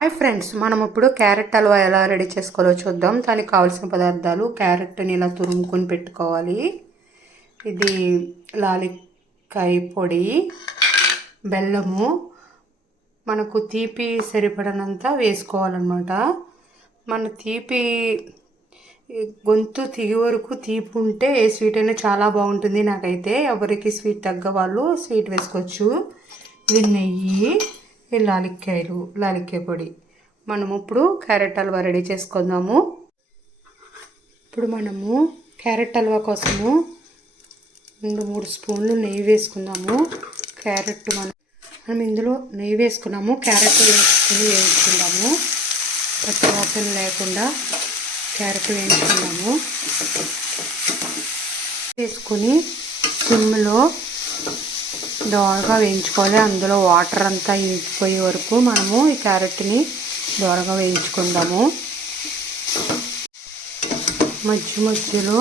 Hi friends, మనం ఇప్పుడు carrot halwa ఎలా రెడీ చేసుకోవాలో చూద్దాం. దానికి కావాల్సిన పదార్థాలు: క్యారెట్ని ఇలా తురుముకొని పెట్టుకోవాలి, ఇది లాలిక్కాయ పొడి, బెల్లము, మనకు తీపి సరిపడనంత వేసుకోవాలన్నమాట. మన తీపి గొంతు తిగి వరకు తీపి ఉంటే ఏ స్వీట్ అయినా చాలా బాగుంటుంది. నాకైతే ఎవరికి స్వీట్ తగ్గ వాళ్ళు స్వీట్ వేసుకోవచ్చు. ఇది నెయ్యి, ఈ లాలిక్కాయ పొడి. మనము ఇప్పుడు క్యారెట్ హల్వా రెడీ చేసుకుందాము. ఇప్పుడు మనము క్యారెట్ హల్వా కోసము 2-3 స్పూన్లు నెయ్యి వేసుకుందాము. మనం ఇందులో నెయ్యి వేసుకున్నాము, క్యారెట్ వేసుకుని వేయించుకుందాము. పచ్చివాసన లేకుండా క్యారెట్ వేయించుకుందాము. వేసుకుని సిమ్లో దోరగా వేయించుకోవాలి. అందులో వాటర్ అంతా ఇంకిపోయే వరకు మనము ఈ క్యారెట్ని దోరగా వేయించుకుందాము. మధ్యలో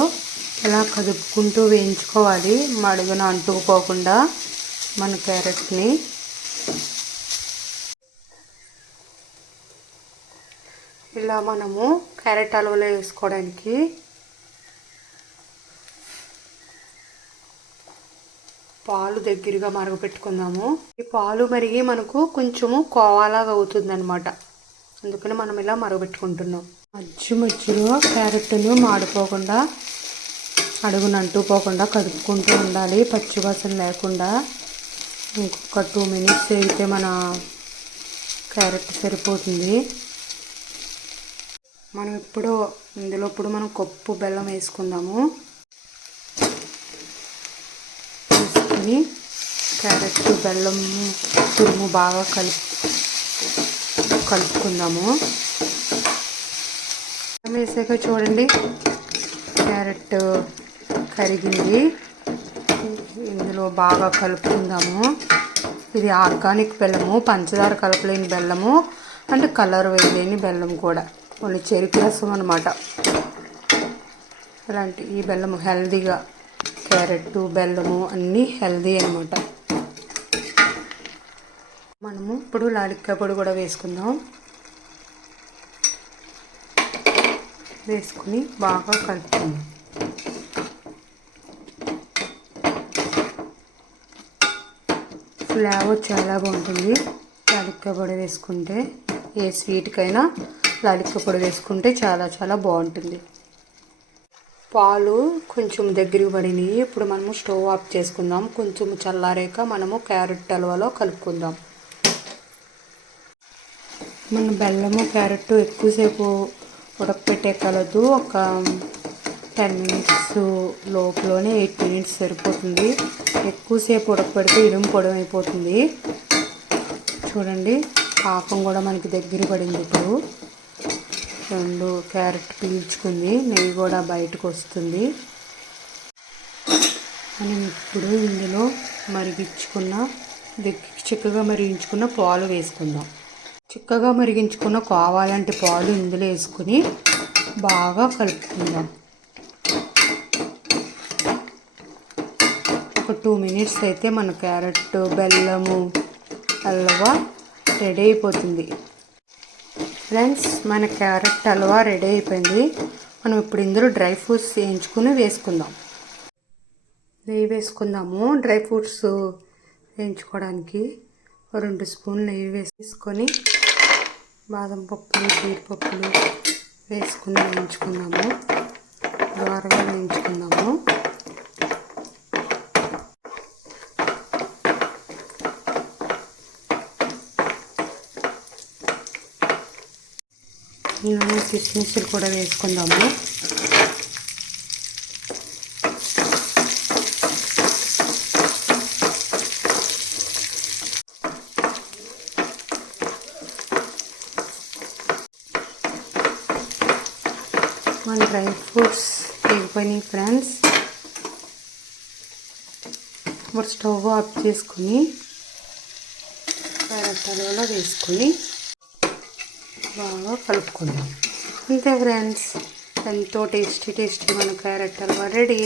ఇలా కదుపుకుంటూ వేయించుకోవాలి, మడుగున అంటుకుపోకుండా మన క్యారెట్ని. ఇలా మనము క్యారెట్ హల్వాలో వేసుకోవడానికి పాలు దగ్గరగా మరగపెట్టుకుందాము. ఈ పాలు మరిగి మనకు కొంచెము కోవాలాగా అవుతుంది అనమాట. అందుకని మనం ఇలా మరగపెట్టుకుంటున్నాం. మధ్యలో క్యారెట్ను మాడిపోకుండా, అడుగున అంటుకోకుండా కదుపుకుంటూ ఉండాలి, పచ్చివాసన లేకుండా. ఇంకొక 2 మినిట్స్ అయితే మన క్యారెట్ సరిపోతుంది. మనం ఇందులో మనం కప్పు బెల్లం వేసుకుందాము. వేసుకుని క్యారెట్ బెల్లం తురుము బాగా కలుపుకుందాము. వేసాక చూడండి, క్యారెట్ కరిగింది. ఇందులో బాగా కలుపుకుందాము. ఇది ఆర్గానిక్ బెల్లము, పంచదార కలపలేని బెల్లము, అంటే కలర్ వేయలేని బెల్లం కూడా, ఓన్లీ చెరుకు రసం అన్నమాట. ఇలాంటి ఈ బెల్లము హెల్దీగా, క్యారెట్ బెల్లము అన్నీ హెల్దీ అన్నమాట. మనము ఇప్పుడు లాలిక్కాయ పొడి కూడా వేసుకుందాం. వేసుకుని బాగా కలుపుకుందాం. ఫ్లేవర్ చాలా బాగుంటుంది లాలిక్కాయ పొడి వేసుకుంటే. ఏ స్వీట్కైనా లాలిక్కాయ పొడి వేసుకుంటే చాలా చాలా బాగుంటుంది. పాలు కొంచెం దగ్గరికి పడినాయి. ఇప్పుడు మనము స్టవ్ ఆఫ్ చేసుకుందాం. కొంచెం చల్లారాక మనము క్యారెట్ హల్వాలో కలుపుకుందాం. మన బెల్లము క్యారెట్ ఎక్కువసేపు ఉడకపెట్టే కలదు. ఒక 10 మినిట్స్ లోపలనే 8 మినిట్స్ సరిపోతుంది. ఎక్కువసేపు ఉడకపెడితే ఇనుము పొడి అయిపోతుంది. చూడండి, పాకం కూడా మనకి దగ్గర పడింది. ఇప్పుడు 2 క్యారెట్ పీల్చుకుంది, నెయ్యి కూడా బయటకు వస్తుంది. మనం ఇప్పుడు ఇందులో చిక్కగా మరిగించుకున్న పాలు వేసుకుందాం. చిక్కగా మరిగించుకున్న కావాలంటే పాలు ఇందులో వేసుకుని బాగా కలుపుకుందాం. ఒక 2 మినిట్స్ అయితే మన క్యారెట్ బెల్లము హల్వా రెడీ అయిపోతుంది. ఫ్రెండ్స్, మన క్యారెట్ హల్వా రెడీ అయిపోయింది. మనం ఇప్పుడు ఇందులో డ్రై ఫ్రూట్స్ వేయించుకుని వేసుకుందాం. నెయ్యి వేసుకుందాము. డ్రై ఫ్రూట్స్ వేయించుకోవడానికి 2 స్పూన్లు నెయ్యి వేసుకొని బాదం పప్పులు, జీడిపప్పులు వేసుకుని వేయించుకుందాము. దోరగా వేయించుకుందాము. ఇందులో కిస్మిస్లు కూడా వేసుకుందాము. మన డ్రై ఫ్రూట్స్ వేగిపోయినాయి ఫ్రెండ్స్. ఇప్పుడు స్టవ్ ఆఫ్ చేసుకుని క్యారెట్ హల్వాలో వేసుకుని బాగా కలుపుకుందాం. అంతే ఫ్రెండ్స్, ఎంతో టేస్టీ మన క్యారెట్ హల్వా రెడీ.